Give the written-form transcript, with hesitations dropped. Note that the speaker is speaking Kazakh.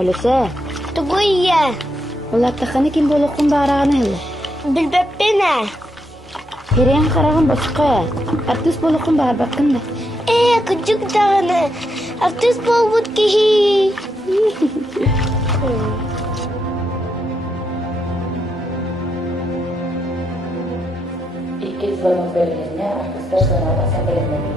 Әлесе? Тугуйя. Олаттақаны ким болуқын барағаны әлі? Білбеппене. Перен қарағын босқа. Артыс болуқын бар бақынды. Күчік дағыны. Артыс болбут кихи. İlk звонок бергенде артистар саналаса білінмеді.